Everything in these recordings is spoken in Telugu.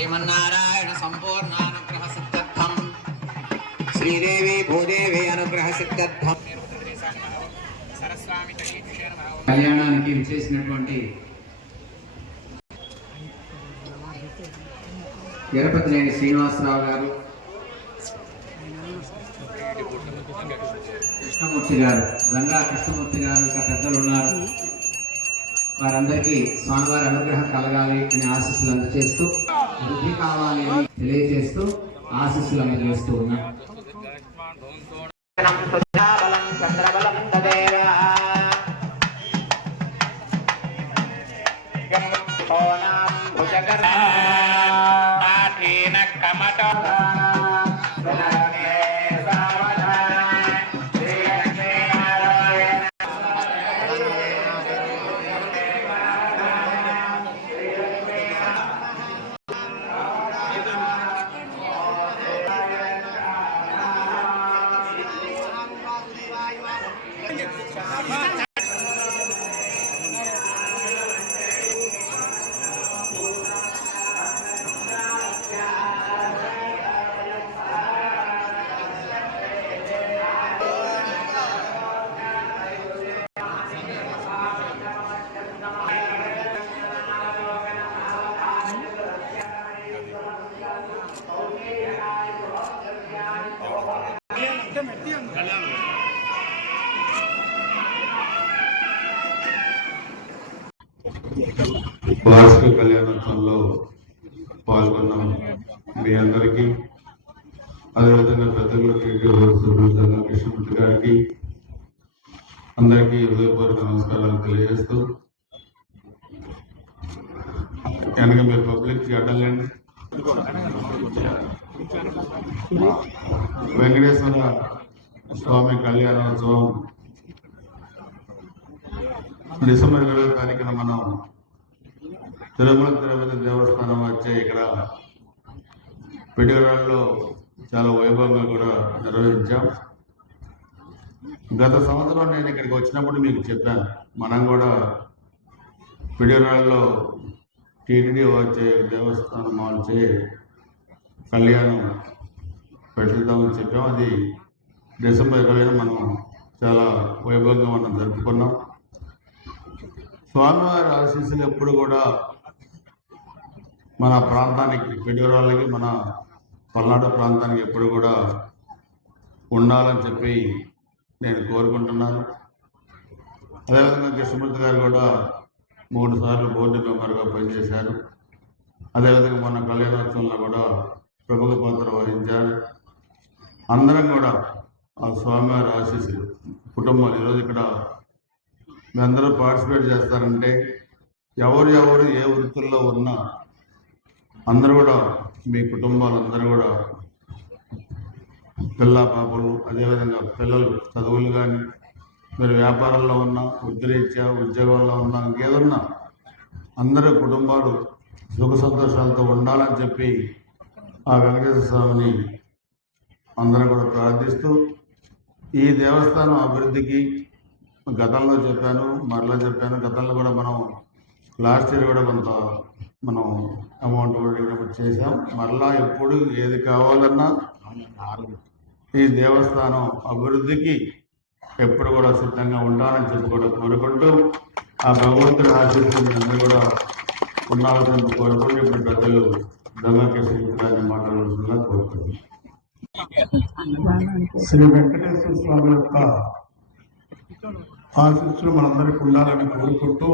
శ్రీమన్నారాయణ సంపూర్ణానుగ్రహ సిద్ధార్థం శ్రీదేవి భూదేవి అనుగ్రహ సిద్ధార్థం కళ్యాణానికి విచ్చేసినటువంటి ఎరపతినేని శ్రీనివాసరావు గారు, కృష్ణమూర్తి గారు, గంగా కృష్ణమూర్తి గారు, ఇంకా పెద్దలు ఉన్నారు. వారందరికీ స్వామివారి అనుగ్రహం కలగాలి అని ఆశీస్సులు అందజేస్తూ, వృద్ధి కావాలి అని తెలియజేస్తూ ఆశీస్సులు అందజేస్తూ ఉన్నారు. వార్షిక కళ్యాణోత్సవంలో పాల్గొన్న మీ అందరికీ, అదేవిధంగా పెద్దలకి కృష్ణమూర్తి గారికి అందరికీ హృదయపూర్వక నమస్కారాలు తెలియజేస్తూ, కనుక మీరు పబ్లిక్ అడ్డండి. వెంకటేశ్వర స్వామి కళ్యాణోత్సవం డిసెంబర్ 20వ తారీఖున మనం తిరుపతి దేవస్థానం వచ్చే ఇక్కడ పిడిగరాళ్ళలో చాలా వైభవంగా కూడా నిర్వహించాం. గత సంవత్సరం నేను ఇక్కడికి వచ్చినప్పుడు మీకు చెప్పాను, మనం కూడా పిడిగరాళ్ళలో టీటీడీ వచ్చే దేవస్థానం వచ్చే కళ్యాణం పెట్టుదామని చెప్పాం. అది డిసెంబర్ 20న మనం చాలా వైభవంగా మనం జరుపుకున్నాం. స్వామివారి ఆశీస్సులు ఎప్పుడు కూడా మన ప్రాంతానికి, పిడిగరాళ్ళకి, మన పల్నాడు ప్రాంతానికి ఎప్పుడు కూడా ఉండాలని చెప్పి నేను కోరుకుంటున్నాను. అదేవిధంగా కృష్ణమూర్తి గారు కూడా 3 సార్లు బోర్డు మెంబర్గా పనిచేశారు. అదేవిధంగా మన కళ్యాణోత్సవంలో కూడా ప్రముఖ పాత్ర వహించారు. అందరం కూడా ఆ స్వామివారి ఆశీస్సులు కుటుంబాలు ఈరోజు ఇక్కడ మీ అందరూ పార్టిసిపేట్ చేస్తారంటే ఎవరు ఏ వృత్తుల్లో ఉన్నా అందరూ కూడా మీ కుటుంబాలందరూ కూడా పిల్ల పాపలు, అదేవిధంగా పిల్లలు చదువులు కానీ, మీరు వ్యాపారంలో ఉన్నా, వృత్తిరీత్యా ఉద్యోగంలో ఉన్నా, ఇంకేదన్నా అందరూ కుటుంబాలు సుఖ సంతోషాలతో ఉండాలని చెప్పి ఆ వెంకటేశ్వర స్వామిని అందరూ కూడా ప్రార్థిస్తూ, ఈ దేవస్థానం అభివృద్ధికి గతంలో చెప్పాను, మరలా చెప్పాను. గతంలో కూడా మనం లాస్ట్ ఇయర్ కూడా కొంత మనం అమౌంట్ కూడా చేసాం. మరలా ఎప్పుడు ఏది కావాలన్నా ఈ దేవస్థానం అభివృద్ధికి ఎప్పుడు కూడా సిద్ధంగా ఉంటానని చెప్పి కూడా కోరుకుంటూ, ఆ భగవంతుడి ఆశీస్సులు అందరూ కూడా ఉండాలని కోరుకుంటూ ఇప్పుడు పెద్దలు గంగాకృష్ణ మాట్లాడాల్సిందిగా కోరుకుంటున్నాం. శ్రీ వెంకటేశ్వర స్వామి యొక్క ఆశీస్సులు మనందరికీ ఉండాలని కోరుకుంటూ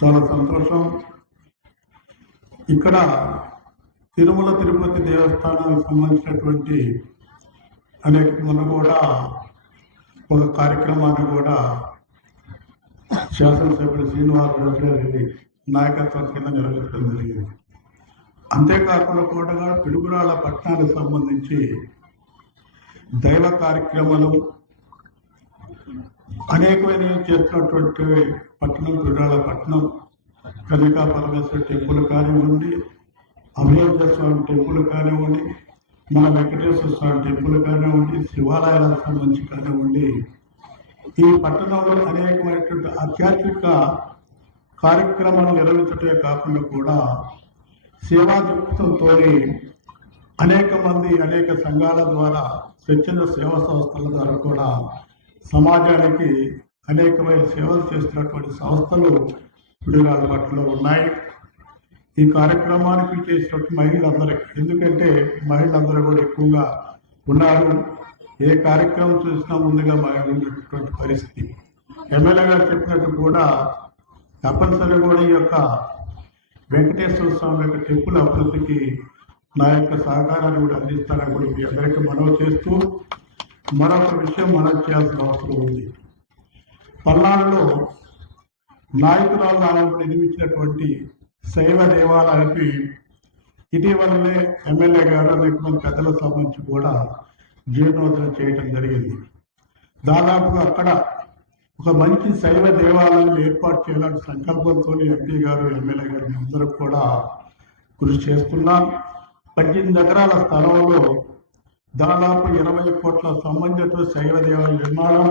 చాలా సంతోషం. ఇక్కడ తిరుమల తిరుపతి దేవస్థానానికి సంబంధించినటువంటి అనేక మొన్న కూడా ఒక కార్యక్రమాన్ని కూడా శాసనసభ్యులు శ్రీనివాసరావు గారి నాయకత్వం కింద నిర్వహించడం జరిగింది. అంతేకాకుండా కూడా పిడుగురాళ్ళ పట్టణానికి సంబంధించి దైవ కార్యక్రమాలు అనేకమైన చేస్తున్నటువంటి పట్టణం పిడుగురాళ్ళ పట్టణం. కనికా పరమేశ్వర టెంపుల్ కానివ్వండి, అభయోధ్య స్వామి టెంపుల్ కానివ్వండి, మన వెంకటేశ్వర స్వామి టెంపుల్ కానివ్వండి, శివాలయాలకు సంబంధించి కానివ్వండి, ఈ పట్టణంలో అనేకమైనటువంటి ఆధ్యాత్మిక కార్యక్రమాలు నిర్వహించడమే కాకుండా కూడా సేవా దృక్పథంతో అనేక మంది అనేక సంఘాల ద్వారా స్వచ్ఛంద సేవా సంస్థల ద్వారా కూడా సమాజానికి అనేకమైన సేవలు చేస్తున్నటువంటి సంస్థలు పిడుగురాళ్ళ పట్టణంలో ఉన్నాయి. ఈ కార్యక్రమానికి చేసినటువంటి మహిళలందరికీ, ఎందుకంటే మహిళలందరూ కూడా ఎక్కువగా ఉన్నారు, ఏ కార్యక్రమం చూసినా ముందుగా మహిళలు ఉన్నటువంటి పరిస్థితి. ఎమ్మెల్యే గారు చెప్పినట్టు కూడా తప్పనిసరిగా కూడా ఈ యొక్క వెంకటేశ్వర స్వామి యొక్క టెంపుల్ అభివృద్ధికి నా యొక్క సహకారాన్ని కూడా అందిస్తానని కూడా మీ అందరికీ మనవి చేస్తూ, మరొక విషయం మనం చేయాల్సిన అవసరం ఉంది. పల్నాడులో నాయకురాలు నాలుగు నిర్మించినటువంటి శైవ దేవాలయానికి ఇటీవలనే ఎమ్మెల్యే గారు అనేక మంది పెద్దలకు సంబంధించి కూడా జీర్ణోద్ధరణ చేయడం జరిగింది. దాదాపుగా అక్కడ ఒక మంచి శైవ దేవాలయం ఏర్పాటు చేయాలని సంకల్పంతో ఎంపీ గారు ఎమ్మెల్యే గారు అందరూ కూడా కృషి చేస్తున్నాం. 18 ఎకరాల స్థలంలో దాదాపు 20 కోట్ల సంబంధిత శైవ దేవాలయ నిర్మాణం,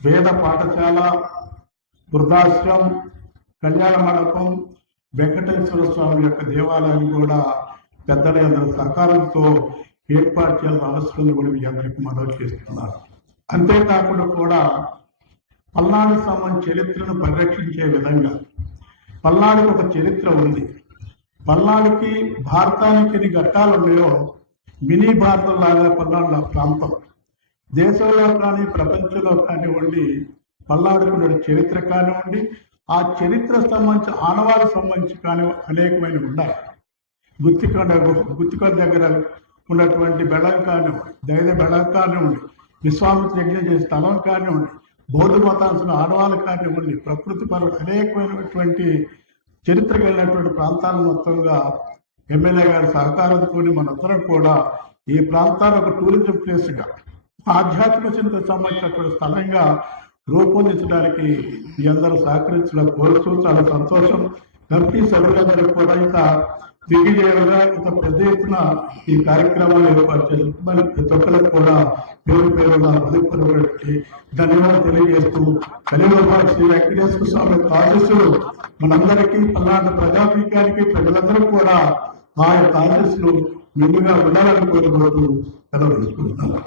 వేద పాఠశాల, వృద్ధాశ్రమం, కళ్యాణ మండపం, వెంకటేశ్వర స్వామి యొక్క దేవాలయాన్ని కూడా పెద్దల అందరి సహకారంతో ఏర్పాటు చేయాల్సిన అవసరం కూడా మీ అందరికీ మనవి చేస్తున్నారు. అంతేకాకుండా కూడా పల్నాడుకు సంబంధించిన చరిత్రను పరిరక్షించే విధంగా పల్నాడుకి ఒక చరిత్ర ఉంది. పల్నాడుకి భారతానికి ఎన్ని ఘట్టాలు ఉన్నాయో మినీ భారతం లాగా పల్నాడు ప్రాంతం దేశంలో కానీ ప్రపంచంలో కానివ్వండి, పల్నాడుకు ఉన్న చరిత్ర కానివ్వండి, ఆ చరిత్ర సంబంధించి ఆనవాళ్ళకు సంబంధించి కానీ అనేకమైన ఉన్నాయి. గుత్తికొండ దగ్గర ఉన్నటువంటి బెళం కానివ్వండి, దైద బెళం కానివ్వండి, విశ్వామిత్ర యజ్ఞం చేసే స్థలం కానివ్వండి, బౌద్ధ మతాంశం ఆనవాళ్ళు కానివ్వండి, ప్రకృతి పరువు అనేకమైనటువంటి చరిత్ర కలిగినటువంటి ప్రాంతాల మొత్తంగా ఎమ్మెల్యే గారి సహకారంతో మనందరం కూడా ఈ ప్రాంతాన్ని ఒక టూరిజం ప్లేస్గా, ఆధ్యాత్మిక చింతకు సంబంధించినటువంటి స్థలంగా రూపొందించడానికి మీ అందరూ సహకరించడం కోరుతూ చాలా సంతోషం. కమిటీ సభ్యులందరూ కూడా ఇంత దిగ్విజయంగా ఇంత పెద్ద ఎత్తున ఈ కార్యక్రమాలు ఏర్పాటు చేస్తున్నారు. ప్రతి ఒక్కరికి కూడా పేరు పేరుగా హృదయపూర్వక ధన్యవాదాలు తెలియజేస్తూ, కలియుగ శ్రీ వెంకటేశ్వర స్వామి ఆశీస్సులు మనందరికీ, పల్నాడు ప్రజాపీఠానికి, ప్రజలందరూ కూడా ఆ యొక్క ఆశీస్సులు మెండుగా ఉండాలని కోరుకుంటూ సెలవు తీసుకుంటున్నాను.